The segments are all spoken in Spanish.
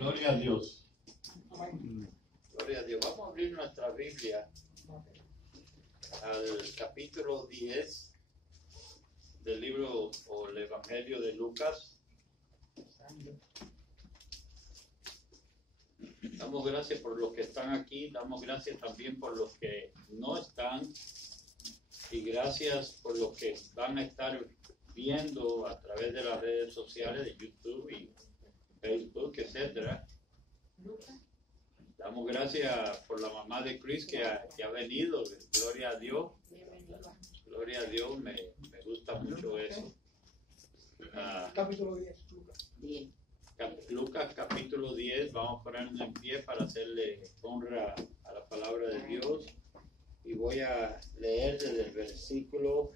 Gloria a Dios. Gloria a Dios. Vamos a abrir nuestra Biblia al capítulo 10 del libro o el Evangelio de Lucas. Damos gracias por los que están aquí, damos gracias también por los que no están y gracias por los que van a estar viendo a través de las redes sociales de YouTube y Facebook, etcétera. Damos gracias por la mamá de Chris que ha venido. Gloria a Dios. Gloria a Dios, me gusta mucho eso. Capítulo 10, Lucas. Lucas capítulo 10, vamos a ponernos en pie para hacerle honra a la palabra de Dios. Y voy a leer desde el versículo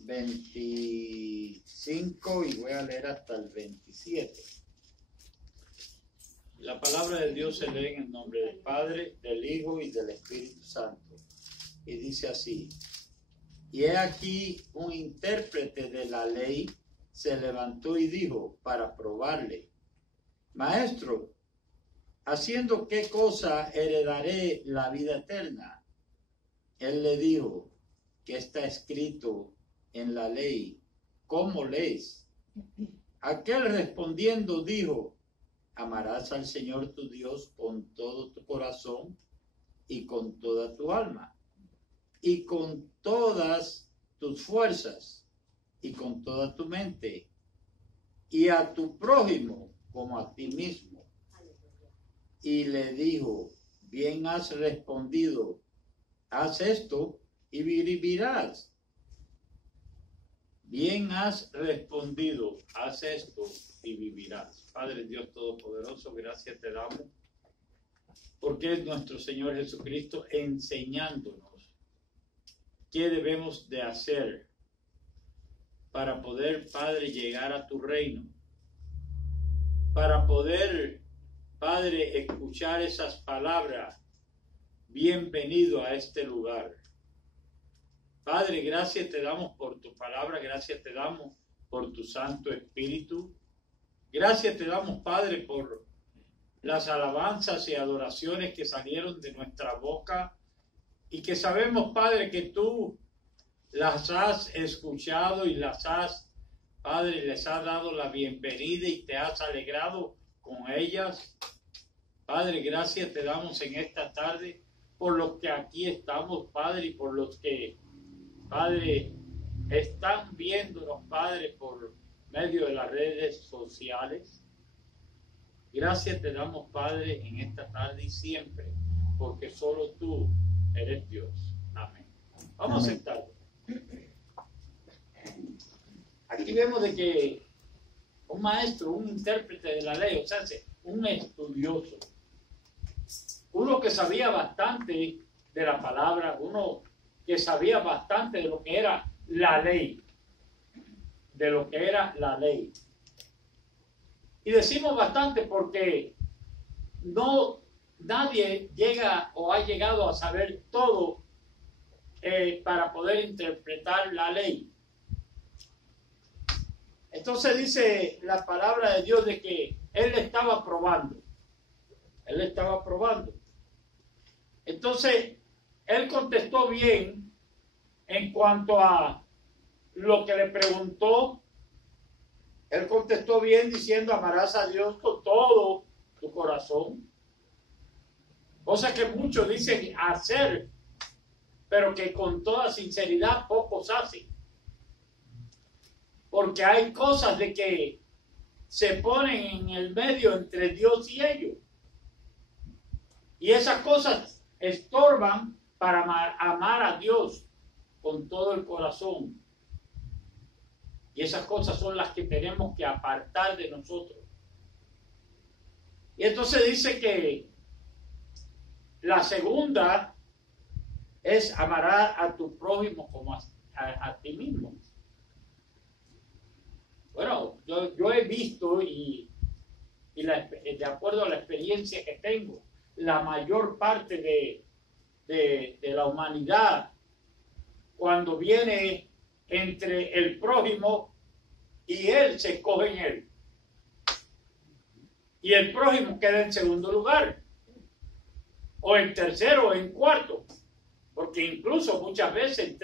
25 y voy a leer hasta el 27. La palabra de Dios se lee en el nombre del Padre, del Hijo y del Espíritu Santo. Y dice así: y he aquí un intérprete de la ley se levantó y dijo para probarle: Maestro, ¿haciendo qué cosa heredaré la vida eterna? Él le dijo: ¿qué está escrito en la ley? ¿Cómo lees? Aquel respondiendo dijo: amarás al Señor tu Dios con todo tu corazón y con toda tu alma y con todas tus fuerzas y con toda tu mente y a tu prójimo como a ti mismo. Y le dijo: bien has respondido, haz esto y vivirás. Bien has respondido, haz esto y vivirás. Padre Dios Todopoderoso, gracias te damos porque es nuestro Señor Jesucristo enseñándonos qué debemos de hacer para poder, Padre, llegar a tu reino, para poder, Padre, escuchar esas palabras: bienvenido a este lugar. Padre, gracias te damos por tu palabra, gracias te damos por tu Santo Espíritu. Gracias te damos, Padre, por las alabanzas y adoraciones que salieron de nuestra boca y que sabemos, Padre, que tú las has escuchado y las has, Padre, les has dado la bienvenida y te has alegrado con ellas. Padre, gracias te damos en esta tarde por los que aquí estamos, Padre, y por los que, Padre, están viéndonos, Padre, por medio de las redes sociales. Gracias te damos, Padre, en esta tarde y siempre, porque solo tú eres Dios. Amén. Vamos a sentarnos. Aquí vemos de que un maestro, un intérprete de la ley, o sea, un estudioso, uno que sabía bastante de la palabra, uno que sabía bastante de lo que era la ley, Y decimos bastante porque nadie llega o ha llegado a saber todo para poder interpretar la ley. Entonces dice la palabra de Dios de que él estaba probando. Entonces, él contestó bien en cuanto a lo que le preguntó. Él contestó bien diciendo: amarás a Dios con todo tu corazón. Cosa que muchos dicen hacer, pero que con toda sinceridad pocos hacen. Porque hay cosas de que se ponen en el medio entre Dios y ellos. Y esas cosas estorban para amar a Dios con todo el corazón. Y esas cosas son las que tenemos que apartar de nosotros. Y entonces dice que la segunda es amar a tu prójimo como a ti mismo. Bueno, yo he visto y de acuerdo a la experiencia que tengo, la mayor parte de la humanidad, cuando viene entre el prójimo y él, se escoge en él. y el prójimo queda en segundo lugar, o en tercero o en cuarto, porque incluso muchas veces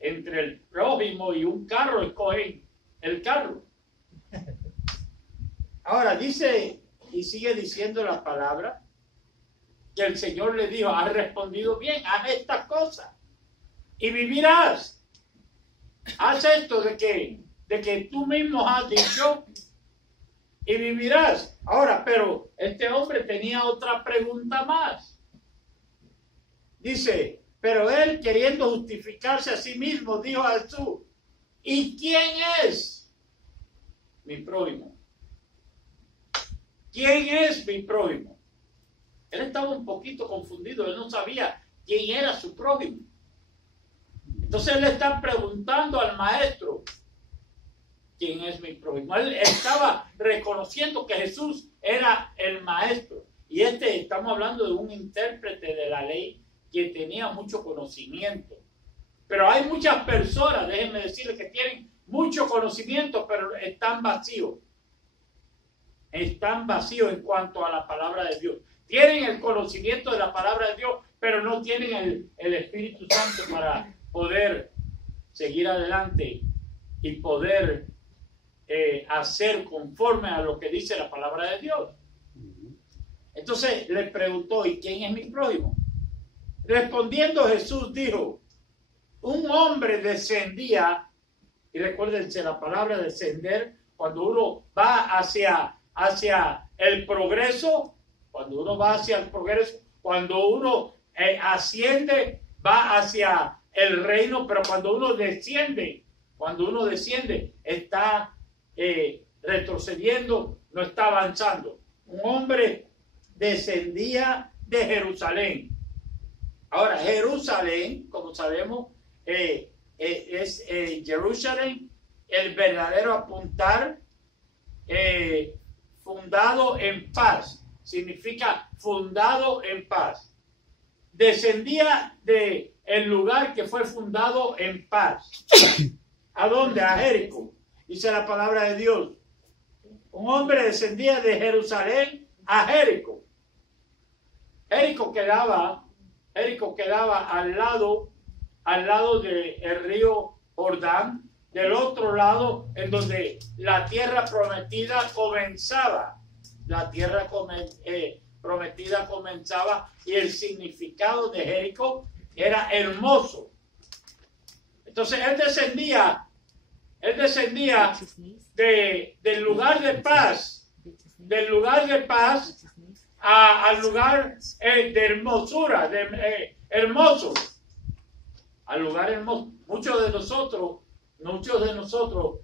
entre el prójimo y un carro escogen el carro. Ahora dice, y sigue diciendo la palabra, que el Señor le dijo, has respondido bien, haz estas cosas y vivirás. Haz esto de que tú mismo has dicho y vivirás. Ahora, pero este hombre tenía otra pregunta más. Dice, pero él, queriendo justificarse a sí mismo, dijo a Jesús, ¿y quién es mi prójimo? ¿Quién es mi prójimo? Él estaba un poquito confundido, él no sabía quién era su prójimo. Entonces él le está preguntando al maestro, ¿quién es mi prójimo? Él estaba reconociendo que Jesús era el maestro. Y estamos hablando de un intérprete de la ley que tenía mucho conocimiento. Pero hay muchas personas, déjenme decirles, que tienen mucho conocimiento, pero están vacíos. Están vacíos en cuanto a la palabra de Dios. Tienen el conocimiento de la palabra de Dios, pero no tienen el Espíritu Santo para poder seguir adelante y poder hacer conforme a lo que dice la palabra de Dios. Entonces le preguntó, ¿y quién es mi prójimo? Respondiendo Jesús dijo, un hombre descendía, y recuérdense la palabra descender, cuando uno va hacia el progreso, cuando uno va hacia el progreso, cuando uno asciende, va hacia el reino, pero cuando uno desciende, está retrocediendo, no está avanzando. Un hombre descendía de Jerusalén. Ahora, Jerusalén, como sabemos, es Jerusalén, el verdadero apuntar, fundado en paz. Significa fundado en paz. Descendía de el lugar que fue fundado en paz. ¿A dónde? A Jericó. Dice la palabra de Dios. Un hombre descendía de Jerusalén a Jericó. Jericó quedaba al lado del río Jordán, del otro lado en donde la tierra prometida comenzaba. La tierra prometida comenzaba y el significado de Jericó era hermoso. Entonces él descendía del lugar de paz, al lugar de hermosura, hermoso, al lugar hermoso. Muchos de nosotros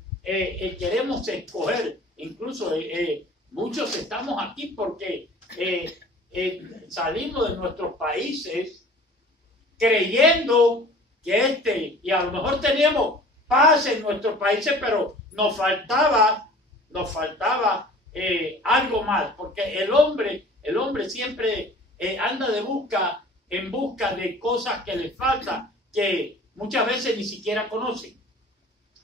queremos escoger, incluso muchos estamos aquí porque salimos de nuestros países creyendo que y a lo mejor teníamos paz en nuestros países, pero nos faltaba algo más, porque el hombre siempre anda en busca de cosas que le faltan, que muchas veces ni siquiera conocen.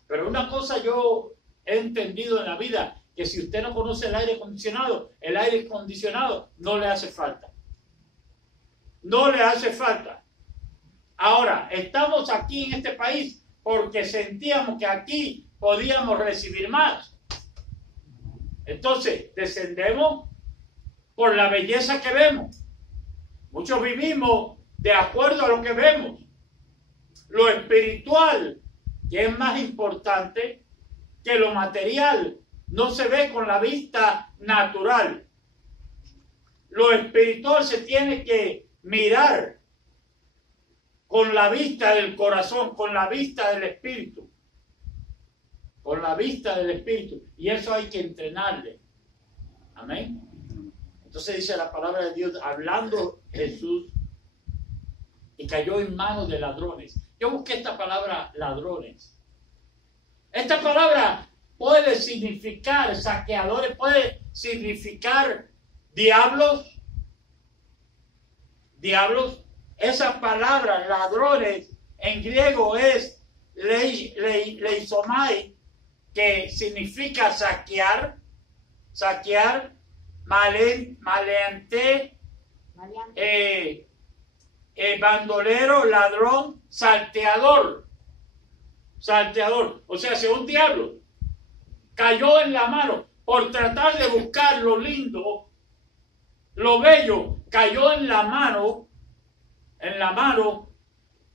Pero una cosa yo he entendido en la vida, que si usted no conoce el aire acondicionado no le hace falta. No le hace falta. Ahora, estamos aquí en este país porque sentíamos que aquí podíamos recibir más. Entonces, descendemos por la belleza que vemos. Muchos vivimos de acuerdo a lo que vemos. Lo espiritual, que es más importante que lo material, no se ve con la vista natural. Lo espiritual se tiene que mirar con la vista del corazón, con la vista del espíritu. Con la vista del espíritu. Y eso hay que entrenarle. Amén. Entonces dice la palabra de Dios, hablando Jesús, y cayó en manos de ladrones. Yo busqué esta palabra, ladrones. Esta palabra puede significar saqueadores, puede significar diablos. Diablos. Esa palabra, ladrones, en griego es leizomai, que significa saquear. maleante, bandolero, ladrón, salteador. Salteador. O sea, si un diablo cayó en la mano por tratar de buscar lo lindo, lo bello, cayó en la mano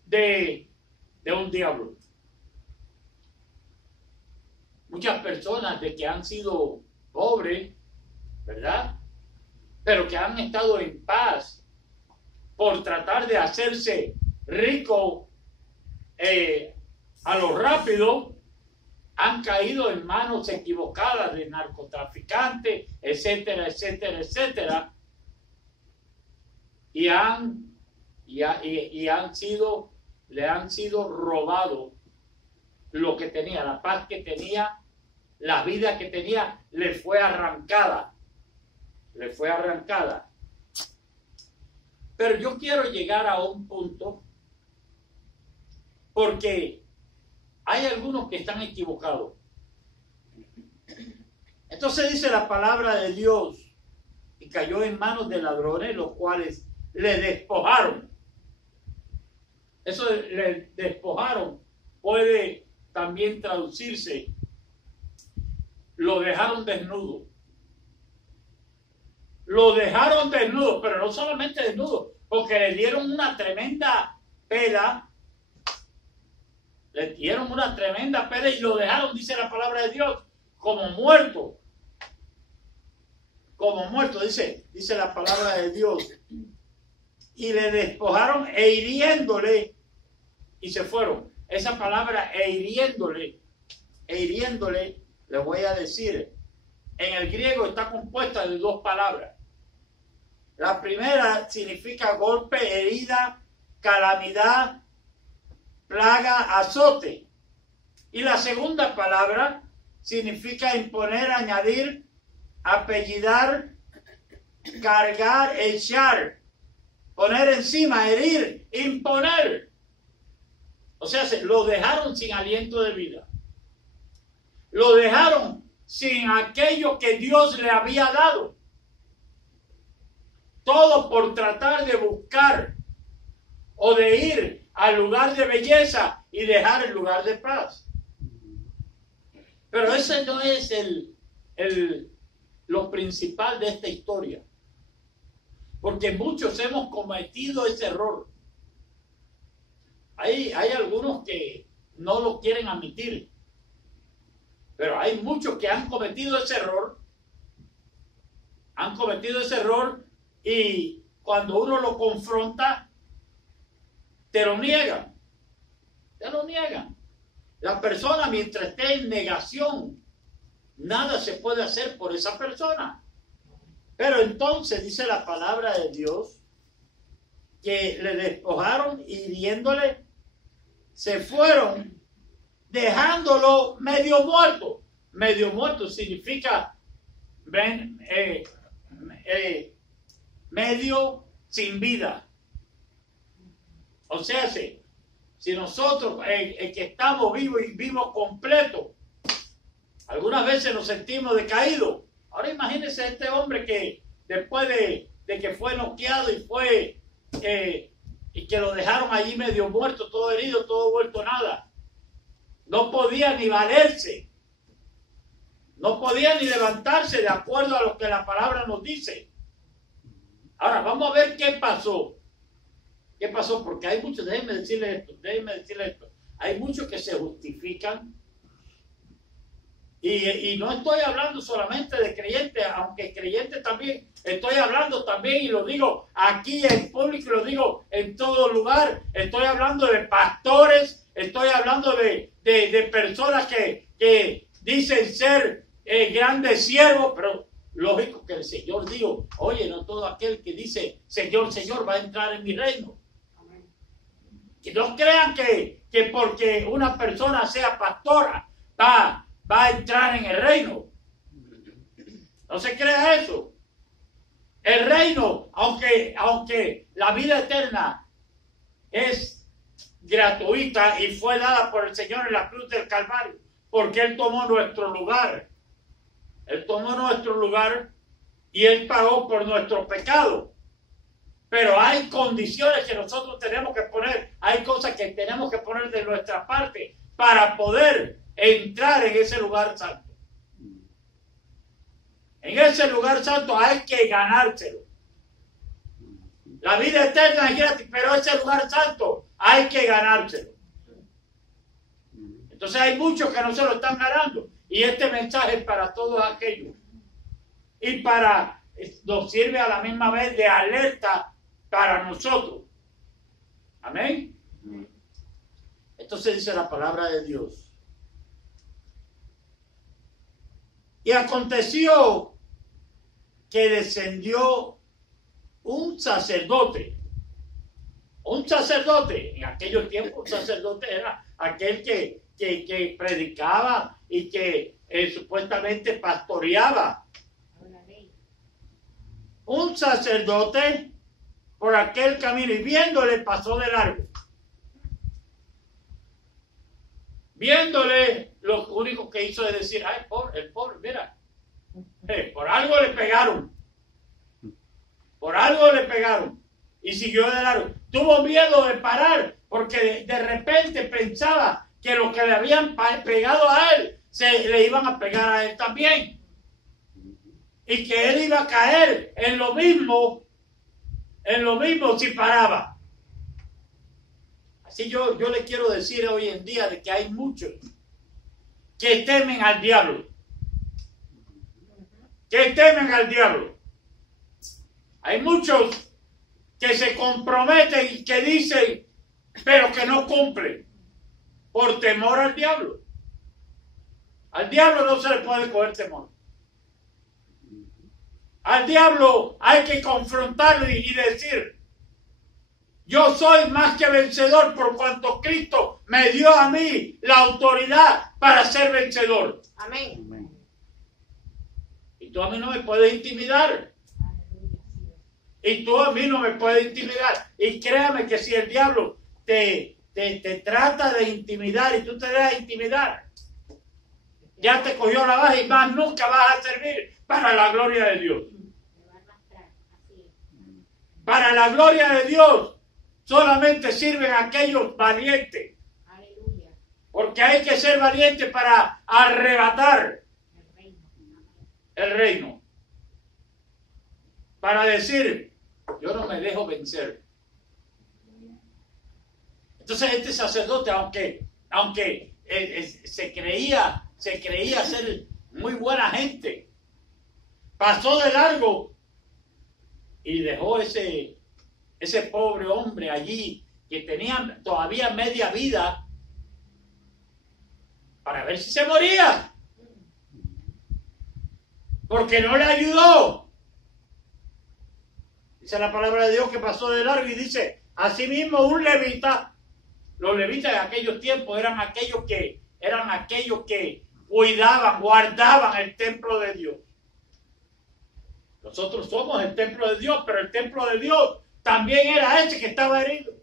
de un diablo. Muchas personas de que han sido pobres, ¿verdad? Pero que han estado en paz por tratar de hacerse rico a lo rápido, han caído en manos equivocadas de narcotraficantes, etcétera, etcétera, etcétera, y le han sido robados lo que tenía, la paz que tenía, la vida que tenía, le fue arrancada. Pero yo quiero llegar a un punto, porque hay algunos que están equivocados. Entonces dice la palabra de Dios, y cayó en manos de ladrones, los cuales le despojaron. Eso le despojaron puede también traducirse, lo dejaron desnudo. Lo dejaron desnudo, pero no solamente desnudo, porque le dieron una tremenda pela. Le dieron una tremenda pela y lo dejaron, dice la palabra de Dios, como muerto. Como muerto, dice la palabra de Dios. Y le despojaron hiriéndole y se fueron. Esa palabra hiriéndole, le voy a decir, en el griego está compuesta de dos palabras. La primera significa golpe, herida, calamidad, plaga, azote. Y la segunda palabra significa imponer, añadir, apellidar, cargar, echar, poner encima, herir, imponer. O sea, lo dejaron sin aliento de vida. Lo dejaron sin aquello que Dios le había dado. Todo por tratar de buscar o de ir al lugar de belleza y dejar el lugar de paz. Pero ese no es lo principal de esta historia. Porque muchos hemos cometido ese error. Hay algunos que no lo quieren admitir. Pero hay muchos que han cometido ese error. Han cometido ese error y cuando uno lo confronta, te lo niegan. Te lo niegan. La persona, mientras esté en negación, nada se puede hacer por esa persona. Pero entonces dice la palabra de Dios que le despojaron hiriéndole, se fueron dejándolo medio muerto. Medio muerto significa medio sin vida. O sea, si nosotros que estamos vivos y vivos completos, algunas veces nos sentimos decaídos. Ahora imagínense este hombre que después de que fue noqueado y que lo dejaron allí medio muerto, todo herido, todo vuelto nada. No podía ni valerse. No podía ni levantarse de acuerdo a lo que la palabra nos dice. Ahora vamos a ver qué pasó. ¿Qué pasó? Porque hay muchos, déjenme decirles esto. Hay muchos que se justifican. Y no estoy hablando solamente de creyentes, aunque creyentes también, estoy hablando también, y lo digo aquí en público, lo digo en todo lugar, estoy hablando de pastores, estoy hablando de personas que dicen ser grandes siervos, pero lógico que el Señor dijo, oye, no todo aquel que dice Señor, Señor va a entrar en mi reino. Que no crean que porque una persona sea pastora va a entrar en el reino. No se crea eso. El reino, aunque la vida eterna es gratuita y fue dada por el Señor en la cruz del Calvario, porque Él tomó nuestro lugar. Él tomó nuestro lugar y Él pagó por nuestro pecado. Pero hay condiciones que nosotros tenemos que poner, hay cosas que tenemos que poner de nuestra parte para poder entrar en ese lugar santo. En ese lugar santo hay que ganárselo. La vida eterna es gratis, pero ese lugar santo hay que ganárselo. Entonces hay muchos que no se lo están ganando. Y este mensaje es para todos aquellos. Y nos sirve a la misma vez de alerta para nosotros. Amén. Entonces dice la palabra de Dios. Y aconteció que descendió un sacerdote. Un sacerdote, en aquellos tiempos un sacerdote era aquel que predicaba y que supuestamente pastoreaba. Un sacerdote por aquel camino y viéndole pasó de largo. Viéndole, lo único que hizo es decir, ay, el pobre, mira, por algo le pegaron. Por algo le pegaron. Y siguió de largo. Tuvo miedo de parar porque de repente pensaba que lo que le habían pegado a él, le iban a pegar a él también. Y que él iba a caer en lo mismo si paraba. Así yo le quiero decir hoy en día de que hay muchos que temen al diablo. Que temen al diablo. Hay muchos que se comprometen y que dicen, pero que no cumplen, por temor al diablo. Al diablo no se le puede coger temor. Al diablo hay que confrontarlo y decir, yo soy más que vencedor por cuanto Cristo me dio a mí la autoridad para ser vencedor. Amén. Y tú a mí no me puedes intimidar. Y tú a mí no me puedes intimidar. Y créame que si el diablo te trata de intimidar y tú te dejas intimidar, ya te cogió la baja y más nunca vas a servir para la gloria de Dios. Para la gloria de Dios solamente sirven aquellos valientes. Porque hay que ser valiente para arrebatar el reino. Para decir, yo no me dejo vencer. Entonces este sacerdote, aunque se creía ser muy buena gente, pasó de largo y dejó ese pobre hombre allí que tenía todavía media vida para ver si se moría, porque no le ayudó. Dice la palabra de Dios que pasó de largo y dice, asimismo un levita. Los levitas de aquellos tiempos eran aquellos que cuidaban, guardaban el templo de Dios. Nosotros somos el templo de Dios, pero el templo de Dios también era ese que estaba herido.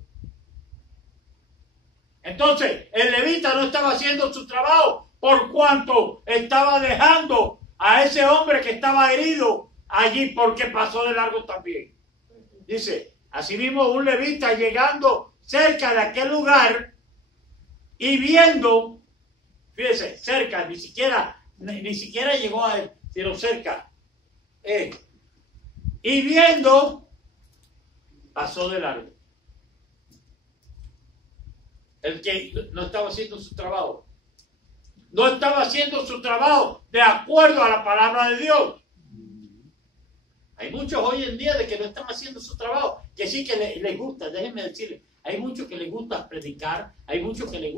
Entonces, el levita no estaba haciendo su trabajo por cuanto estaba dejando a ese hombre que estaba herido allí porque pasó de largo también. Dice, asimismo un levita llegando cerca de aquel lugar y viendo, fíjese, cerca, ni siquiera llegó a él, sino cerca. Y viendo, pasó de largo. El que no estaba haciendo su trabajo. No estaba haciendo su trabajo de acuerdo a la palabra de Dios. Hay muchos hoy en día de que no están haciendo su trabajo, que sí que les gusta, déjenme decirles, hay muchos que les gusta predicar, hay muchos que les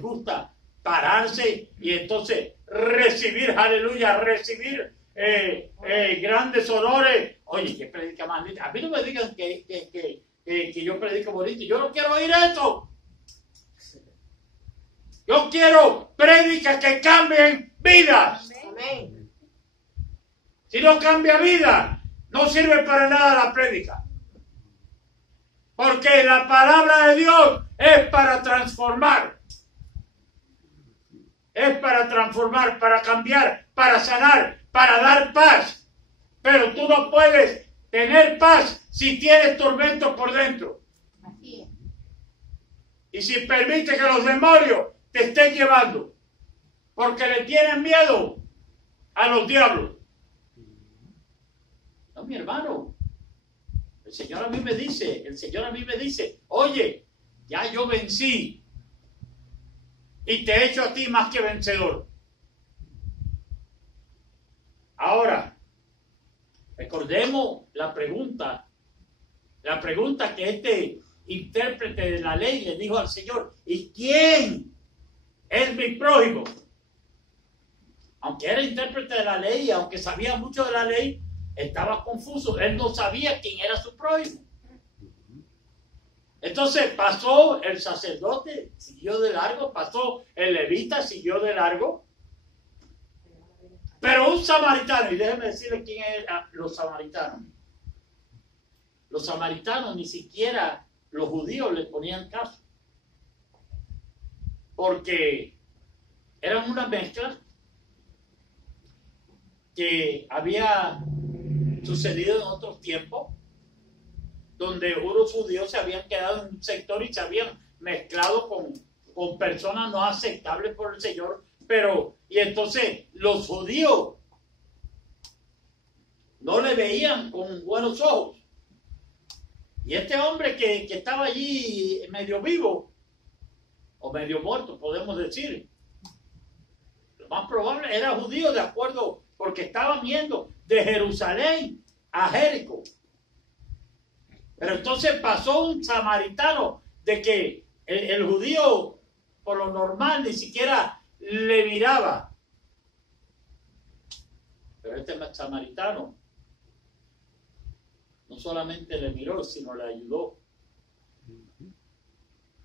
gusta pararse y entonces recibir, aleluya, recibir grandes honores. Oye, ¿qué predica más bonito? A mí no me digan que yo predico bonito, yo no quiero oír eso. Yo quiero prédicas que cambien vidas. Amén. Si no cambia vida, no sirve para nada la prédica. Porque la palabra de Dios es para transformar. Es para transformar, para cambiar, para sanar, para dar paz. Pero tú no puedes tener paz si tienes tormento por dentro. Así es. Y si permite que los demonios te estén llevando. Porque le tienen miedo a los diablos. No, mi hermano. El Señor a mí me dice, oye, ya yo vencí. Y te he hecho a ti más que vencedor. Ahora, recordemos la pregunta que este intérprete de la ley le dijo al Señor: ¿y quién es mi prójimo? Aunque era intérprete de la ley, aunque sabía mucho de la ley, estaba confuso. Él no sabía quién era su prójimo. Entonces pasó el sacerdote, siguió de largo, pasó el levita, siguió de largo. Pero un samaritano, y déjenme decirle quién eran los samaritanos. Los samaritanos ni siquiera los judíos le ponían caso. Porque eran una mezcla que había sucedido en otros tiempos, donde unos judíos se habían quedado en un sector y se habían mezclado con personas no aceptables por el Señor. Y entonces los judíos no le veían con buenos ojos. Y este hombre que estaba allí medio vivo, o medio muerto, podemos decir, lo más probable era judío, de acuerdo, porque estaban yendo de Jerusalén a Jericó. Pero entonces pasó un samaritano, de que el judío, por lo normal, ni siquiera le miraba. Pero este samaritano no solamente le miró, sino le ayudó.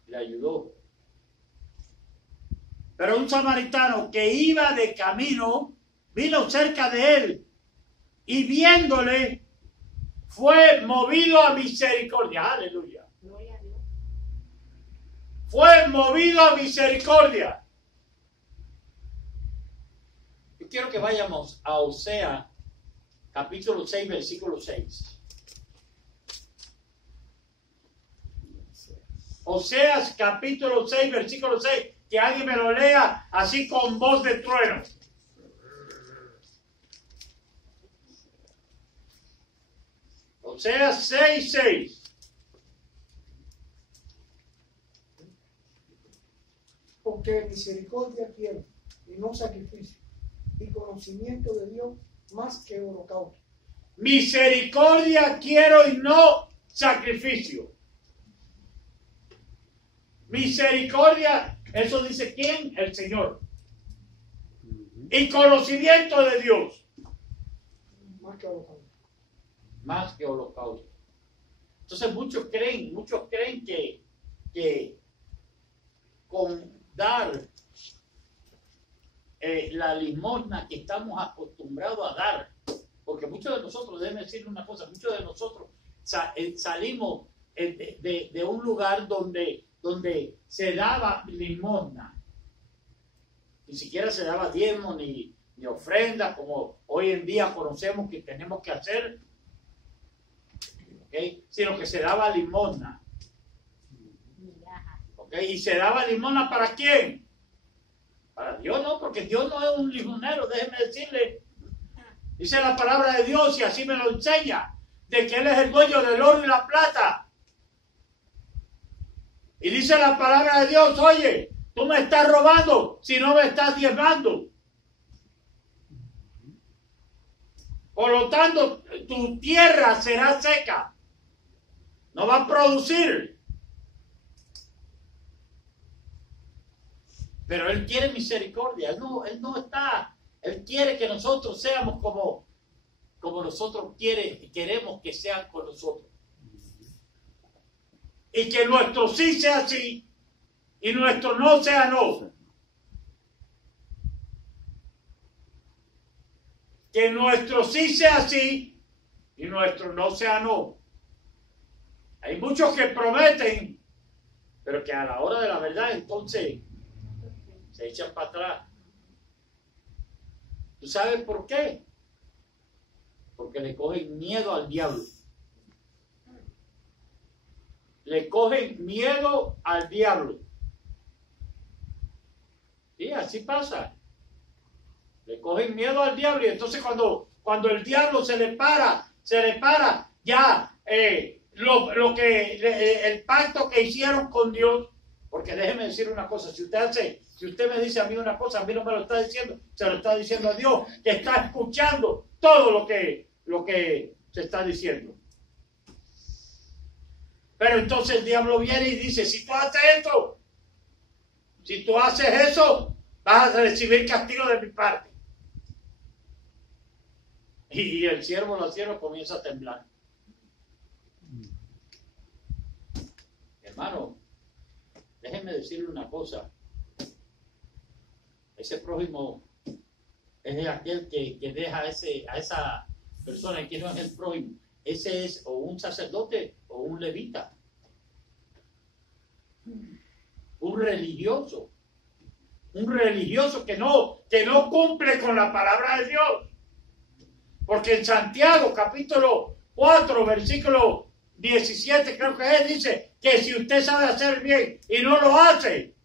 Le ayudó. Pero un samaritano que iba de camino vino cerca de él y viéndole fue movido a misericordia. Aleluya. Gloria a Dios. Fue movido a misericordia. Yo quiero que vayamos a Oseas, capítulo 6, versículo 6. Oseas, capítulo 6, versículo 6. Que alguien me lo lea así con voz de trueno. Oseas 6, 6. Porque misericordia quiero y no sacrificio, y conocimiento de Dios más que holocausto. Misericordia quiero y no sacrificio. Misericordia, eso dice ¿quién? El Señor. Y conocimiento de Dios. Más que holocausto. Más que holocausto. Entonces muchos creen que con dar la limosna que estamos acostumbrados a dar, porque muchos de nosotros, déjenme decirle una cosa, muchos de nosotros salimos de un lugar donde se daba limosna. Ni siquiera se daba diezmo ni ofrenda, como hoy en día conocemos que tenemos que hacer, ¿okay? Sino que se daba limosna. ¿Okay? ¿Y se daba limosna para quién? Para Dios no, porque Dios no es un limonero, déjeme decirle. Dice la palabra de Dios, y así me lo enseña, de que Él es el dueño del oro y la plata. Y dice la palabra de Dios, oye, tú me estás robando si no me estás diezmando. Por lo tanto, tu tierra será seca. No va a producir. Pero Él quiere misericordia. Él no está. Él quiere que nosotros seamos como nosotros queremos que sean con nosotros. Y que nuestro sí sea sí y nuestro no sea no. Que nuestro sí sea sí y nuestro no sea no. Hay muchos que prometen, pero que a la hora de la verdad entonces se echan para atrás. ¿Tú sabes por qué? Porque le cogen miedo al diablo. Le cogen miedo al diablo. Y así pasa. Le cogen miedo al diablo y entonces cuando el diablo se le para, ya el pacto que hicieron con Dios, porque déjeme decir una cosa, si usted me dice a mí una cosa, a mí no me lo está diciendo, se lo está diciendo a Dios, que está escuchando todo lo que se está diciendo. Pero entonces el diablo viene y dice, si tú haces esto, si tú haces eso, vas a recibir castigo de mi parte. Y el siervo o la sierva comienza a temblar. Hermano, déjenme decirle una cosa. Ese prójimo es aquel que deja a esa persona que no es el prójimo. Ese es o un sacerdote o un levita. Un religioso que no cumple con la palabra de Dios. Porque en Santiago capítulo 4 versículo 17 creo que es, dice que si usted sabe hacer bien y no lo hace,